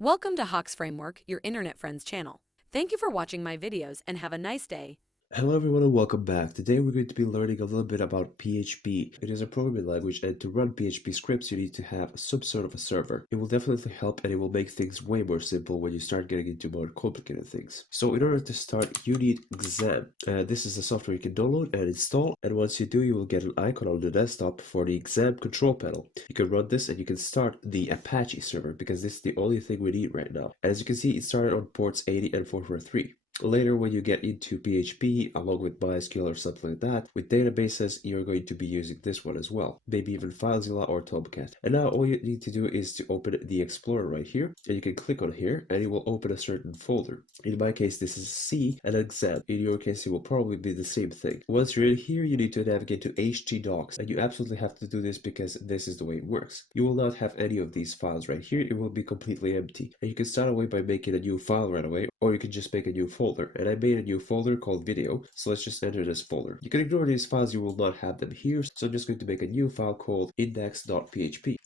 Welcome to HOXFRAMEWORK, your internet friend's channel. Thank you for watching my videos and have a nice day. Hello everyone and welcome back. Today we're going to be learning a little bit about PHP. It is a programming language, and to run PHP scripts you need to have some sort of a server. It will definitely help, and it will make things way more simple when you start getting into more complicated things. So in order to start, you need Exam. This is a software you can download and install, and once you do, you will get an icon on the desktop for the Exam control panel. You can run this and you can start the Apache server because this is the only thing we need right now. As you can see, it started on ports 80 and 443. Later, when you get into PHP, along with MySQL or something like that, with databases, you're going to be using this one as well, maybe even FileZilla or Tomcat. And now all you need to do is to open the Explorer right here, and you can click on here, and it will open a certain folder. In my case, this is C and Exam. In your case, it will probably be the same thing. Once you're in here, you need to navigate to htdocs, and you absolutely have to do this because this is the way it works. You will not have any of these files right here. It will be completely empty. And you can start away by making a new file right away, or you can just make a new folder. And I made a new folder called video, so let's just enter this folder. You can ignore these files, you will not have them here, so I'm just going to make a new file called index.php.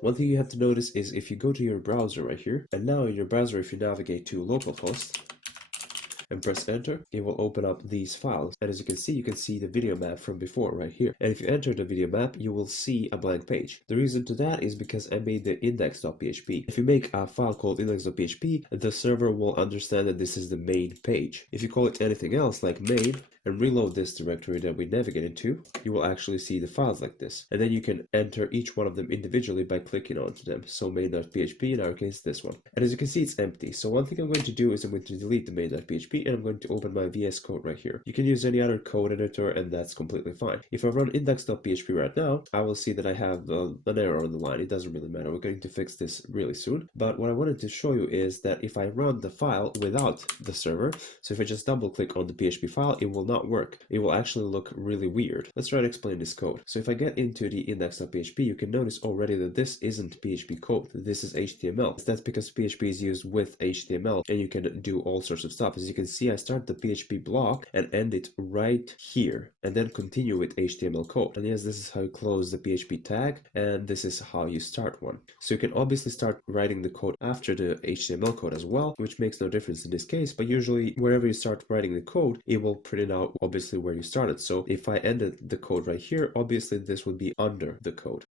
One thing you have to notice is if you go to your browser right here, and now in your browser if you navigate to localhost and press enter, it will open up these files. And as you can see the video map from before right here. And if you enter the video map, you will see a blank page. The reason to that is because I made the index.php. If you make a file called index.php, the server will understand that this is the main page. If you call it anything else like main and reload this directory that we navigated to, you will actually see the files like this. And then you can enter each one of them individually by clicking onto them. So main.php, in our case this one. And as you can see, it's empty. So one thing I'm going to do is I'm going to delete the main.php, and I'm going to open my VS Code right here. You can use any other code editor, and that's completely fine. If I run index.php right now, I will see that I have an error on the line. It doesn't really matter. We're going to fix this really soon. But what I wanted to show you is that if I run the file without the server, so if I just double click on the PHP file, it will not work. It will actually look really weird. Let's try to explain this code. So if I get into the index.php, you can notice already that this isn't PHP code. This is HTML. That's because PHP is used with HTML, and you can do all sorts of stuff. As you can see, I start the PHP block and end it right here, and then continue with HTML code. And yes, this is how you close the PHP tag, and this is how you start one. So you can obviously start writing the code after the HTML code as well, which makes no difference in this case, but usually wherever you start writing the code, it will print it out obviously where you started. So if I ended the code right here, obviously this would be under the code.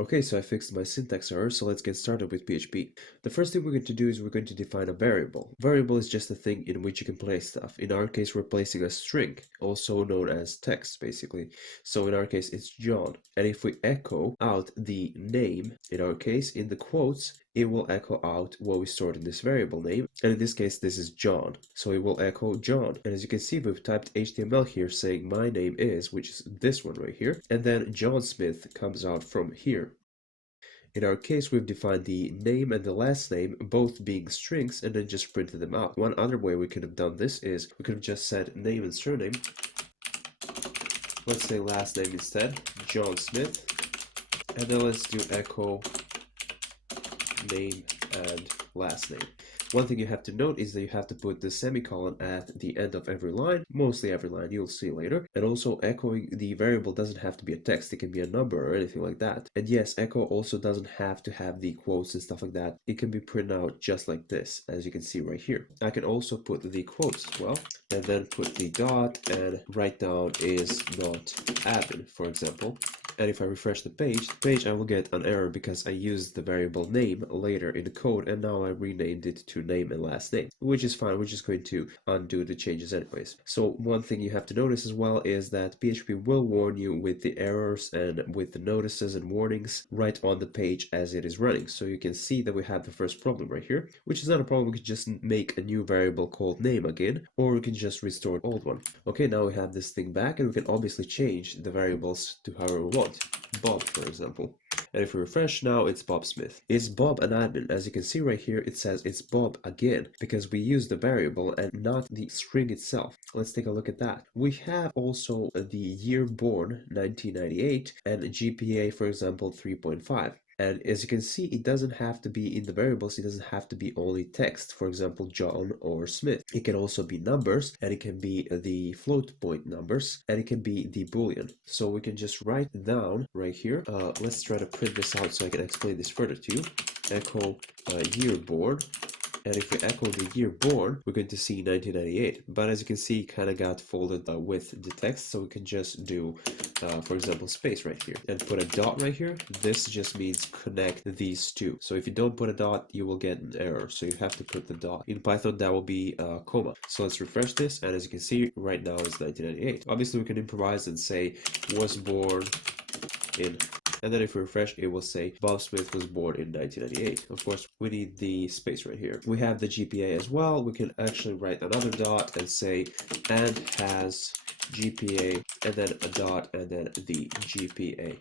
Okay, so I fixed my syntax error, so let's get started with PHP. The first thing we're going to do is we're going to define a variable. Variable is just a thing in which you can place stuff. In our case, we're placing a string, also known as text, basically. So in our case, it's John. And if we echo out the name, in our case, in the quotes, it will echo out what we stored in this variable name. And in this case, this is John. So it will echo John. And as you can see, we've typed HTML here saying my name is, which is this one right here. And then John Smith comes out from here. In our case, we've defined the name and the last name both being strings and then just printed them out. One other way we could have done this is we could have just said name and surname. Let's say last name instead, John Smith. And then let's do echo name and last name. One thing you have to note is that you have to put the semicolon at the end of every line, mostly every line, you'll see later. And also echoing the variable doesn't have to be a text, it can be a number or anything like that. And yes, echo also doesn't have to have the quotes and stuff like that. It can be printed out just like this, as you can see right here. I can also put the quotes as well, and then put the dot and write down is not admin, for example. And if I refresh the page, I will get an error because I used the variable name later in the code, and now I renamed it to name and last name, which is fine. We're just going to undo the changes anyways. So one thing you have to notice as well is that PHP will warn you with the errors and with the notices and warnings right on the page as it is running. So you can see that we have the first problem right here, which is not a problem. We can just make a new variable called name again, or we can just restore the old one. Okay, now we have this thing back, and we can obviously change the variables to however we want. Bob, for example. And if we refresh now, it's Bob Smith. Is Bob an admin? As you can see right here, it says it's Bob again, because we use the variable and not the string itself. Let's take a look at that. We have also the year born, 1998, and GPA, for example, 3.5. And as you can see, it doesn't have to be in the variables, it doesn't have to be only text, for example, John or Smith. It can also be numbers, and it can be the float point numbers, and it can be the boolean. So we can just write down right here. Let's try to print this out so I can explain this further to you. Echo year born. And if we echo the year born, we're going to see 1998. But as you can see, it kind of got folded with the text. So we can just do, for example, space right here and put a dot right here. This just means connect these two. So if you don't put a dot, you will get an error. So you have to put the dot. In Python, that will be a comma. So let's refresh this. And as you can see, right now it's 1998. Obviously, we can improvise and say was born in, and then if we refresh, it will say Bob Smith was born in 1998. Of course, we need the space right here. We have the GPA as well. We can actually write another dot and say and has GPA, and then a dot, and then the GPA.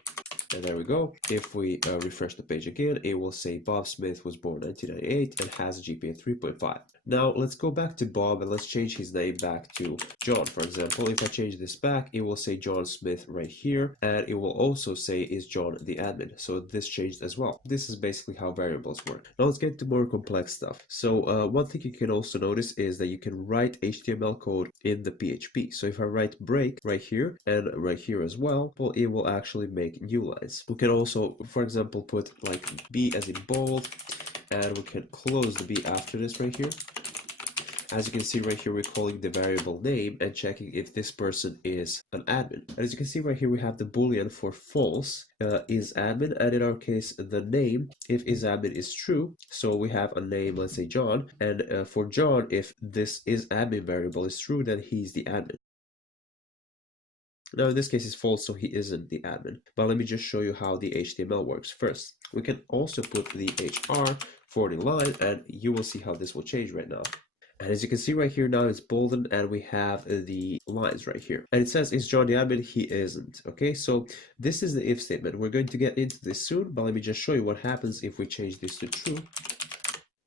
And there we go. If we refresh the page again, it will say Bob Smith was born in 1998 and has a GPA 3.5. Now let's go back to Bob and let's change his name back to John. For example, if I change this back, it will say John Smith right here, and it will also say is John the admin. So this changed as well. This is basically how variables work. Now let's get to more complex stuff. So one thing you can also notice is that you can write HTML code in the PHP. So if I write break right here and right here as well, it will actually make new lines. We can also, for example, put like B as in bold, and we can close the B after this right here. As you can see right here, we're calling the variable name and checking if this person is an admin. And as you can see right here, we have the boolean for false is admin, and in our case, the name, if is admin, is true. So we have a name, let's say John, and for John, if this is admin variable is true, then he's the admin. Now in this case it's false, so he isn't the admin. But let me just show you how the HTML works first. We can also put the HR for the line, and you will see how this will change right now. And as you can see right here now, it's bolden, and we have the lines right here. And it says, is John the admin? He isn't. Okay, so this is the if statement. We're going to get into this soon, but let me just show you what happens if we change this to true.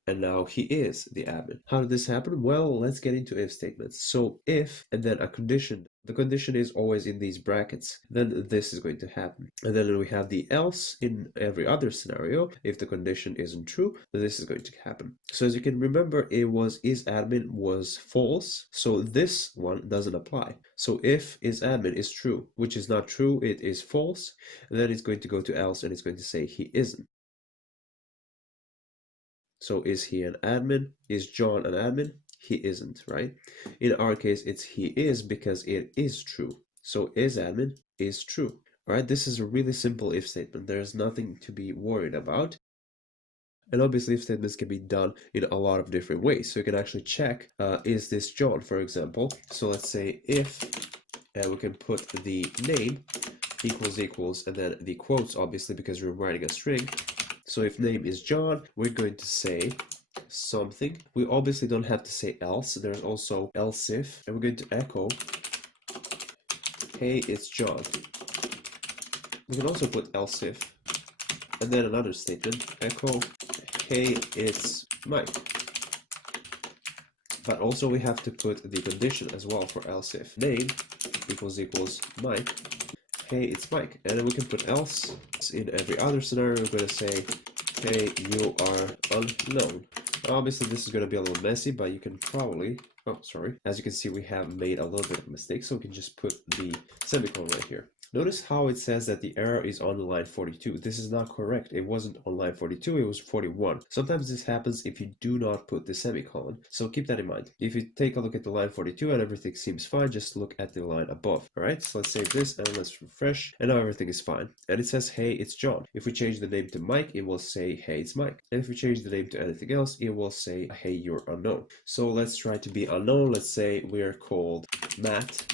And now he is the admin. How did this happen? Well, let's get into if statements. So if, and then a condition. The condition is always in these brackets. Then this is going to happen. And then we have the else in every other scenario. If the condition isn't true, then this is going to happen. So as you can remember, it was is admin was false. So this one doesn't apply. So if is admin is true, which is not true, it is false. And then it's going to go to else, and it's going to say he isn't. So is he an admin? Is John an admin? He isn't, right? In our case, it's he is because it is true. So is admin is true. All right, this is a really simple if statement. There's nothing to be worried about. And obviously if statements can be done in a lot of different ways. So you can actually check, is this John, for example? So let's say if, and we can put the name equals, and then the quotes, obviously, because we're writing a string. So if name is John, we're going to say something. We obviously don't have to say else. There's also else if, and we're going to echo, hey, it's John. We can also put else if, and then another statement, echo, hey, it's Mike. But also we have to put the condition as well for else if. Name equals Mike. Hey, it's Mike. And then we can put else. In every other scenario, we're going to say, hey, you are unknown. Obviously, this is going to be a little messy, but you can probably, oh, sorry. As you can see, we have made a little bit of a mistake, so we can just put the semicolon right here. Notice how it says that the error is on line 42. This is not correct. It wasn't on line 42, it was 41. Sometimes this happens if you do not put the semicolon. So keep that in mind. If you take a look at the line 42 and everything seems fine, just look at the line above. All right, so let's save this and let's refresh. And now everything is fine. And it says, hey, it's John. If we change the name to Mike, it will say, hey, it's Mike. And if we change the name to anything else, it will say, hey, you're unknown. So let's try to be unknown. Let's say we're called Matt.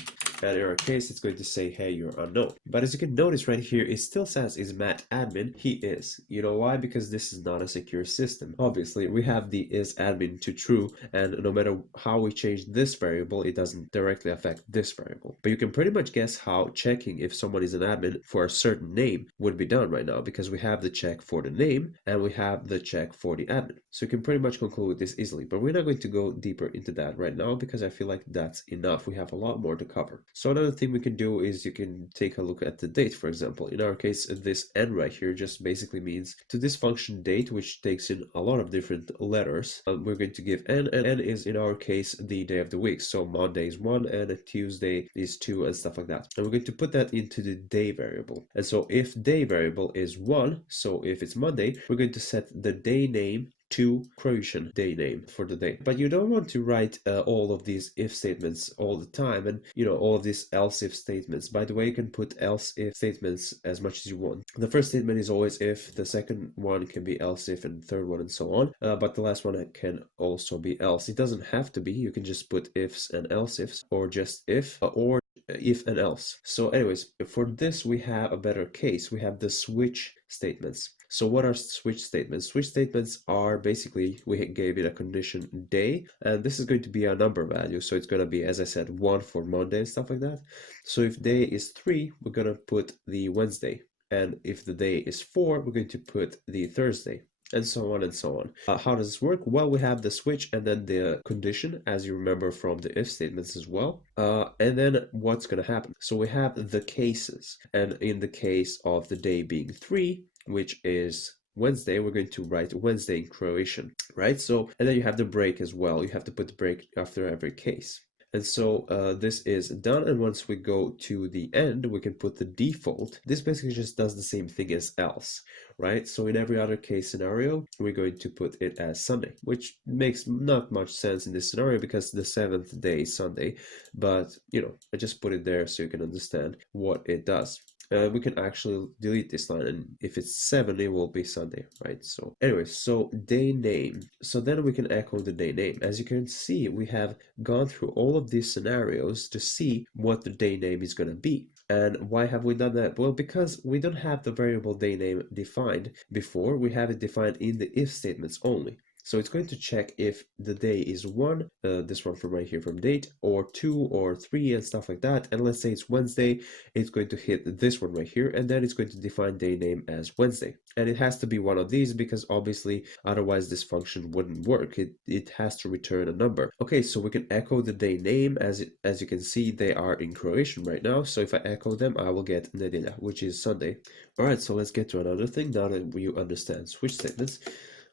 And in our case, it's going to say, hey, you're unknown. But as you can notice right here, it still says, is Matt admin? He is. You know why? Because this is not a secure system. Obviously, we have the is admin to true, and no matter how we change this variable, it doesn't directly affect this variable. But you can pretty much guess how checking if someone is an admin for a certain name would be done right now, because we have the check for the name and we have the check for the admin. So you can pretty much conclude this easily, but we're not going to go deeper into that right now because I feel like that's enough. We have a lot more to cover. So another thing we can do is you can take a look at the date, for example. In our case, this n right here just basically means to this function date, which takes in a lot of different letters, we're going to give n, and n is in our case the day of the week. So Monday is 1 and Tuesday is 2 and stuff like that. And we're going to put that into the day variable. And so if day variable is 1, so if it's Monday, we're going to set the day name to Croatian day name for the day. But you don't want to write all of these if statements all the time, and all of these else if statements. By the way, you can put else if statements as much as you want. The first statement is always if, the second one can be else if, and the third one and so on, but the last one can also be else. It doesn't have to be. You can just put ifs and else ifs, or just if, or if and else. So anyways, for this we have a better case. We have the switch statements. So what are switch statements? Switch statements are basically, we gave it a condition day, and this is going to be a number value. So it's going to be, as I said, 1 for Monday and stuff like that. So if day is 3, we're going to put the Wednesday. And if the day is 4, we're going to put the Thursday. And so on and so on. How does this work? Well, we have the switch and then the condition, as you remember from the if statements as well. And then what's going to happen? So we have the cases. And in the case of the day being 3, which is Wednesday, we're going to write Wednesday in Croatian, right? So, and then you have the break as well. You have to put the break after every case. And so this is done, and once we go to the end, we can put the default. This basically just does the same thing as else, right? So in every other case scenario, we're going to put it as Sunday, which makes not much sense in this scenario because the 7th day is Sunday, but I just put it there so you can understand what it does. We can actually delete this line, and if it's 7, it will be Sunday, right? So anyways, so day name. So then we can echo the day name. As you can see, we have gone through all of these scenarios to see what the day name is going to be. And why have we done that? Well, because we don't have the variable day name defined before. We have it defined in the if statements only. So it's going to check if the day is 1, this one from right here from date, or 2 or 3 and stuff like that. And let's say it's Wednesday, it's going to hit this one right here, and then it's going to define day name as Wednesday. And it has to be one of these because obviously otherwise this function wouldn't work. It has to return a number. Okay, so we can echo the day name. As you can see, they are in Croatian right now. So if I echo them, I will get Nedelja, which is Sunday. All right, so let's get to another thing now that you understand switch statements.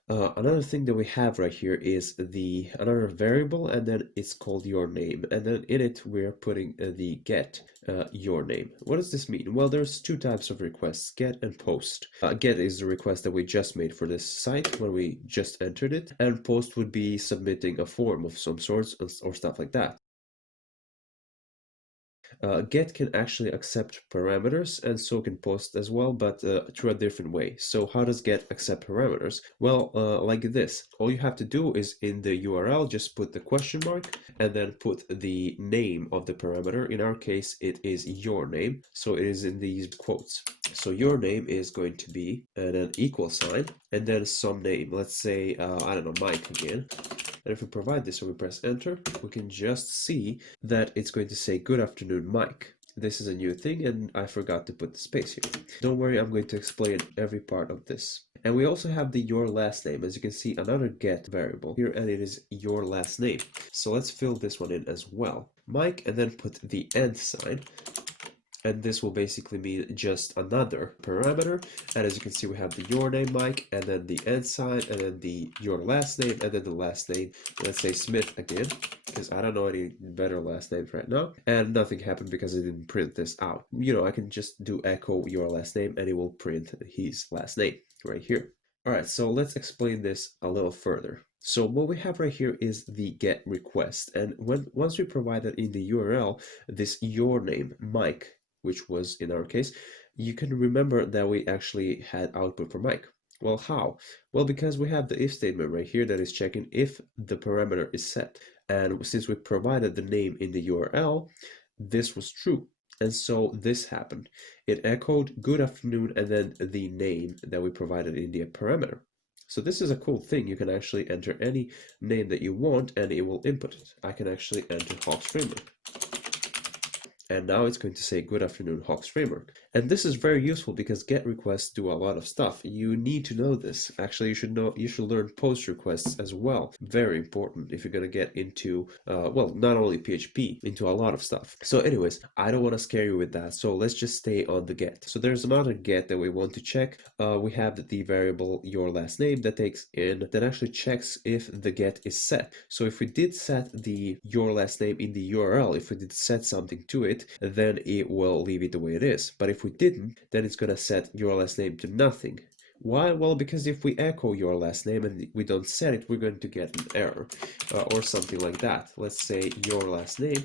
Another thing that we have right here is another variable, and then it's called your name, and then in it we're putting the get your name. What does this mean? Well, there's two types of requests, get and post. Get is the request that we just made for this site when we just entered it, and post would be submitting a form of some sorts or stuff like that. Get can actually accept parameters, and so can post as well, but through a different way. So how does get accept parameters? Well, like this. All you have to do is in the URL just put the question mark and then put the name of the parameter. In our case, it is your name, so it is in these quotes. So your name is going to be an equal sign and then some name. Let's say I don't know, Mike again. And if we provide this and we press enter, we can just see that it's going to say good afternoon, Mike. This is a new thing, and I forgot to put the space here. Don't worry, I'm going to explain every part of this. And we also have the your last name. As you can see, another get variable here, and it is your last name. So let's fill this one in as well. Mike, and then put the and sign. And this will basically mean just another parameter. And as you can see, we have the your name, Mike, and then the end sign, and then the your last name, and then the last name. Let's say Smith again, because I don't know any better last names right now. And nothing happened because I didn't print this out. I can just do echo your last name, and it will print his last name right here. All right, so let's explain this a little further. So what we have right here is the get request. And once we provide that in the URL, this your name, Mike, which was in our case, you can remember that we actually had output for Mike. Well, how? Well, because we have the if statement right here that is checking if the parameter is set. And since we provided the name in the URL, this was true. And so this happened. It echoed good afternoon and then the name that we provided in the parameter. So this is a cool thing. You can actually enter any name that you want and it will input it. I can actually enter HOXFRAMEWORK. and now it's going to say good afternoon HOX framework. And this is very useful because GET requests do a lot of stuff. You need to know this. Actually, you should learn POST requests as well. Very important if you're going to get into well, not only PHP, into a lot of stuff. So anyways, I don't want to scare you with that, so let's just stay on the GET. So there's another GET that we want to check. We have the variable your last name that actually checks if the GET is set. So if we did set the your last name in the URL, if we did set something to it, then it will leave it the way it is. But if we didn't, then it's going to set your last name to nothing. Why? Well, because if we echo your last name and we don't set it, we're going to get an error or something like that. Let's say your last name,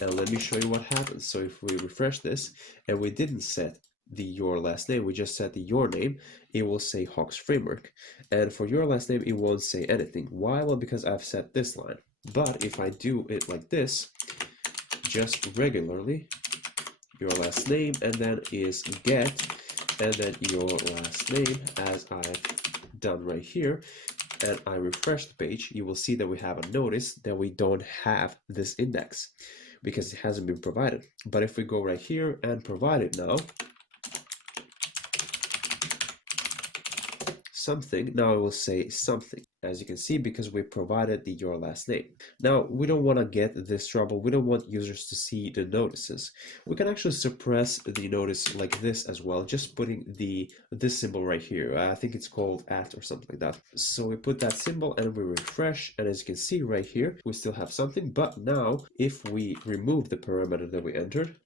and let me show you what happens. So if we refresh this and we didn't set the your last name, we just set the your name, it will say HOX framework. And for your last name, it won't say anything. Why? Well, because I've set this line. But if I do it like this, just regularly, your last name, and then is get, and then your last name, as I've done right here, and I refresh the page, you will see that we have a notice that we don't have this index because it hasn't been provided. But if we go right here and provide it now, something, now it will say something, as you can see, because we provided the your last name. Now we don't want to get this trouble. We don't want users to see the notices. We can actually suppress the notice like this as well, just putting this symbol right here. I think it's called @ or something like that. So we put that symbol and we refresh, and as you can see right here, we still have something. But now if we remove the parameter that we entered,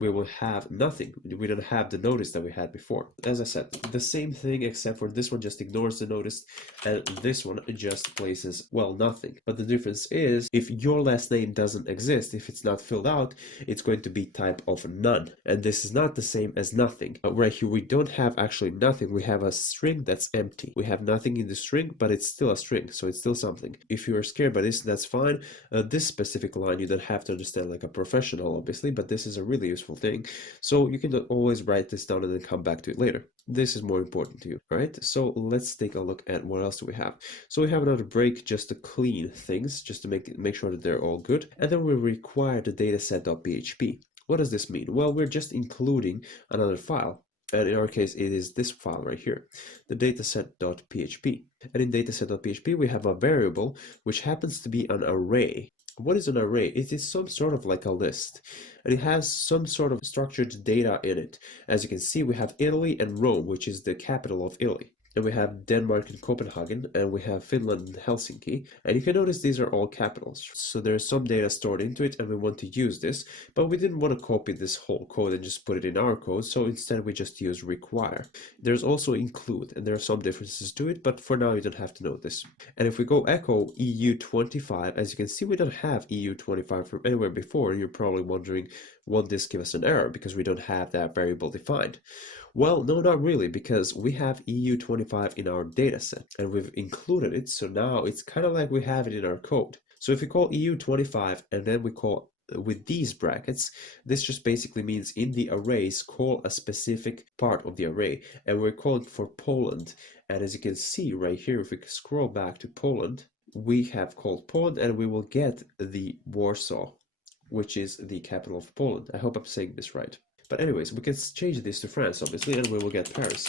we will have nothing. We don't have the notice that we had before. As I said, the same thing, except for this one just ignores the notice, and this one just places, well, nothing. But the difference is, if your last name doesn't exist, if it's not filled out, it's going to be type of none. And this is not the same as nothing. Right here, we don't have actually nothing. We have a string that's empty. We have nothing in the string, but it's still a string, so it's still something. If you are scared by this, that's fine. This specific line, you don't have to understand like a professional, obviously, but this is a really useful thing. So you can always write this down and then come back to it later. This is more important to you. All right, so let's take a look at what else do we have. So we have another break just to clean things, just to make sure that they're all good. And then we require the dataset.php. What does this mean? Well, we're just including another file. And in our case, it is this file right here, the dataset.php. And in dataset.php, we have a variable which happens to be an array. What is an array? It is some sort of like a list, and it has some sort of structured data in it. As you can see, we have Italy and Rome, which is the capital of Italy. And we have Denmark and Copenhagen, and we have Finland and Helsinki. And you can notice these are all capitals. So there's some data stored into it, and we want to use this, but we didn't want to copy this whole code and just put it in our code. So instead we just use require. There's also include, and there are some differences to it, but for now you don't have to know this. And if we go echo EU25, as you can see, we don't have EU25 from anywhere before. And you're probably wondering, won't this give us an error because we don't have that variable defined? Well, no, not really, because we have EU25 in our dataset and we've included it. So now it's kind of like we have it in our code. So if we call EU25 and then we call with these brackets, this just basically means in the arrays, call a specific part of the array. And we're calling for Poland. And as you can see right here, if we scroll back to Poland, we have called Poland and we will get the Warsaw, which is the capital of Poland. I hope I'm saying this right. But anyways, we can change this to France, obviously, and we will get Paris.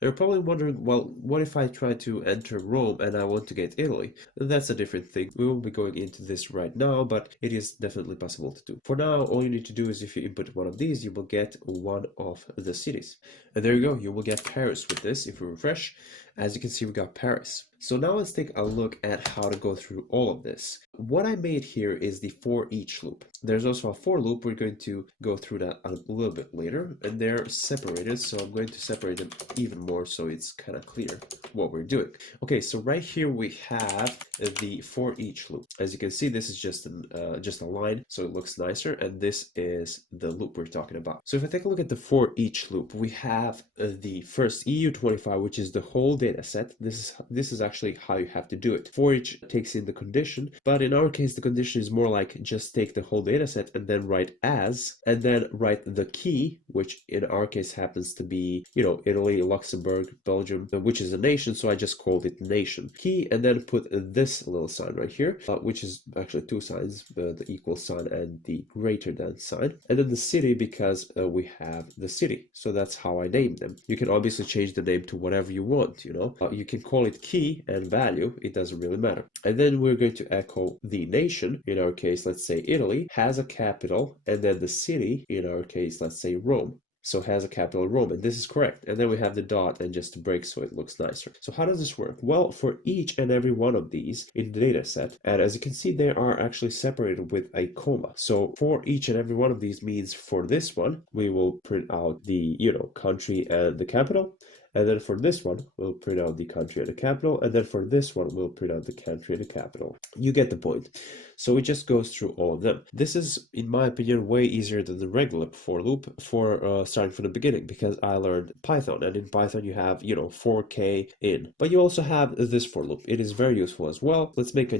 They're probably wondering, well, what if I try to enter Rome and I want to get Italy? That's a different thing. We won't be going into this right now, but it is definitely possible to do. For now, all you need to do is if you input one of these, you will get one of the cities. And there you go, you will get Paris with this. If we refresh, as you can see, we got Paris. So now let's take a look at how to go through all of this. What I made here is the for each loop. There's also a for loop. We're going to go through that a little bit later, and they're separated. So I'm going to separate them even more so it's kind of clear what we're doing. Okay, so right here we have the for each loop. As you can see, this is just a line, so it looks nicer, and this is the loop we're talking about. So if I take a look at the for each loop, we have the first EU25, which is the whole data set. This is actually how you have to do it. For each takes in the condition, but in our case, the condition is more like just take the whole data set and then write as, and then write the key, which in our case happens to be, you know, Italy, Luxembourg, Belgium, which is a nation. So I just called it nation key, and then put this little sign right here, which is actually two signs, the equal sign and the greater than sign. And then the city, because we have the city. So that's how I named them. You can obviously change the name to whatever you want, you know. You can call it key and value, it doesn't really matter. And then we're going to echo the nation. In our case, let's say Italy has a capital, and then the city, in our case, let's say Rome. So has a capital Rome, and this is correct. And then we have the dot and just a break so it looks nicer. So how does this work? Well, for each and every one of these in the data set, and as you can see, they are actually separated with a comma. So for each and every one of these means for this one, we will print out the, you know, country and the capital. And then for this one, we'll print out the country and the capital. And then for this one, we'll print out the country and the capital. You get the point. So it just goes through all of them. This is, in my opinion, way easier than the regular for loop for starting from the beginning, because I learned Python, and in Python you have, you know, 4k in, but you also have this for loop. It is very useful as well. Let's make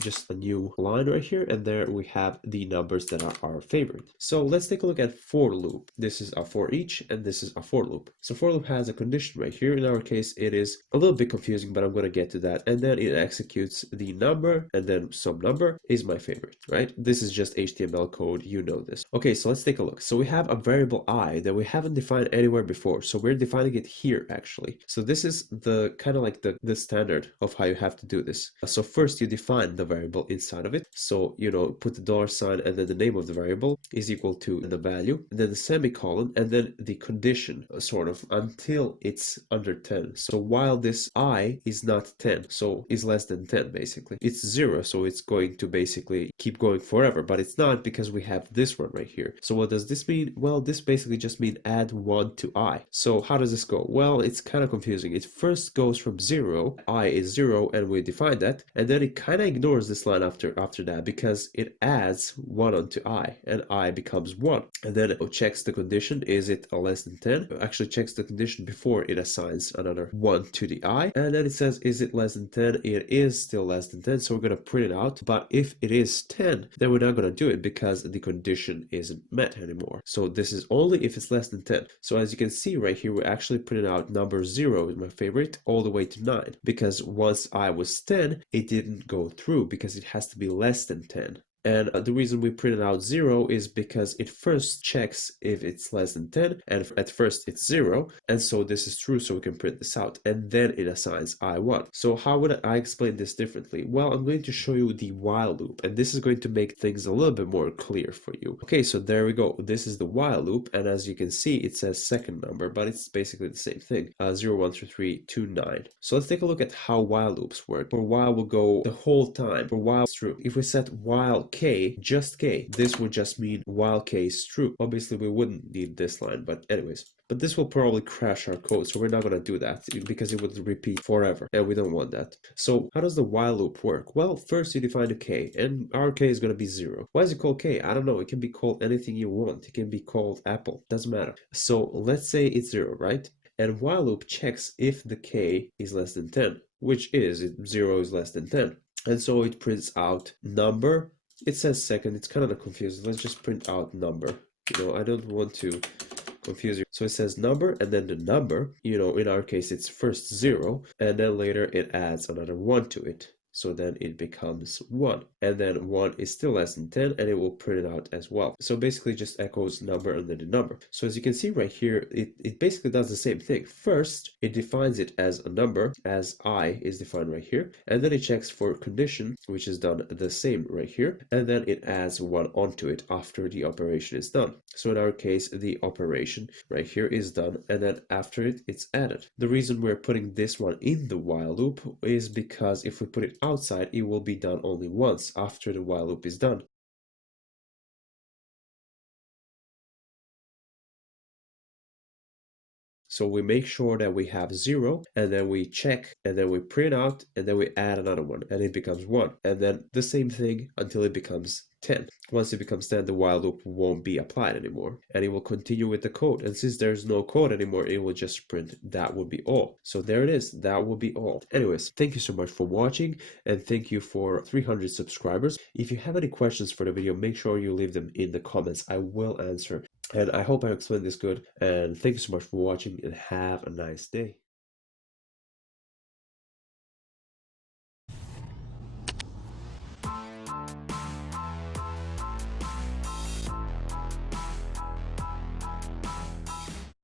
just a new line right here, and there we have the numbers that are our favorite. So let's take a look at for loop. This is a for each, and this is a for loop. So for loop has a condition right here. In our case, it is a little bit confusing, but I'm going to get to that. And then it executes the number, and then some number is my favorite, right? This is just HTML code, you know this. Okay, so let's take a look. So we have a variable I that we haven't defined anywhere before. So we're defining it here actually. So this is the kind of like the standard of how you have to do this. So first you define the variable inside of it. So, you know, put the $sign, and then the name of the variable is equal to the value, and then the semicolon, and then the condition sort of until it's under 10. So while this I is not 10, so is less than 10 basically. It's 0, so it's going to basically keep going forever, but it's not, because we have this one right here. So what does this mean? Well, this basically just means add 1 to I. So how does this go? Well, it's kind of confusing. It first goes from 0, I is 0, and we define that, and then it kind of ignores this line after that, because it adds 1 onto I, and I becomes 1, and then it checks the condition, is it less than 10? It actually checks the condition before it assigns another 1 to the I, and then it says, is it less than 10? It is still less than 10, so we're going to print it out. But if it is 10, then we're not going to do it, because the condition isn't met anymore. So this is only if it's less than 10. So as you can see right here, we're actually printing out number 0 is my favorite, all the way to 9, because once I was 10, it didn't go through, because it has to be less than 10. And the reason we printed out 0 is because it first checks if it's less than 10, and at first it's 0, and so this is true, so we can print this out, and then it assigns I1. So how would I explain this differently? Well, I'm going to show you the while loop, and this is going to make things a little bit more clear for you. Okay, so there we go. This is the while loop, and as you can see, it says second number, but it's basically the same thing, 0, 1 through 3 to 9. So let's take a look at how while loops work. For while will go the whole time. For while it's true. If we set while k, just k, this would just mean while k is true. Obviously we wouldn't need this line, but anyways. But this will probably crash our code, so we're not going to do that, because it would repeat forever, and we don't want that. So how does the while loop work? Well, first you define a k, and our k is going to be 0. Why is it called k? I don't know. It can be called anything you want. It can be called apple. Doesn't matter. So let's say it's 0, right? And while loop checks if the k is less than 10, which is 0 is less than 10. And so it prints out number. It says second. It's kind of confusing. Let's just print out number. You know, I don't want to confuse you. So it says number, and then the number, you know, in our case, it's first 0, and then later it adds another 1 to it. So then it becomes 1, and then 1 is still less than 10, and it will print it out as well. So basically just echoes number and then the number. So as you can see right here, it basically does the same thing. First, it defines it as a number, as I is defined right here, and then it checks for condition, which is done the same right here, and then it adds 1 onto it after the operation is done. So in our case, the operation right here is done, and then after it, it's added. The reason we're putting this one in the while loop is because if we put it outside, it will be done only once after the while loop is done. So we make sure that we have 0, and then we check, and then we print out, and then we add another one, and it becomes 1. And then the same thing until it becomes 10. Once it becomes 10, the while loop won't be applied anymore, and it will continue with the code. And since there's no code anymore, it will just print that would be all. So there it is, that will be all. Anyways, thank you so much for watching, and thank you for 300 subscribers. If you have any questions for the video, make sure you leave them in the comments. I will answer. And I hope I explained this good, and thank you so much for watching, and have a nice day.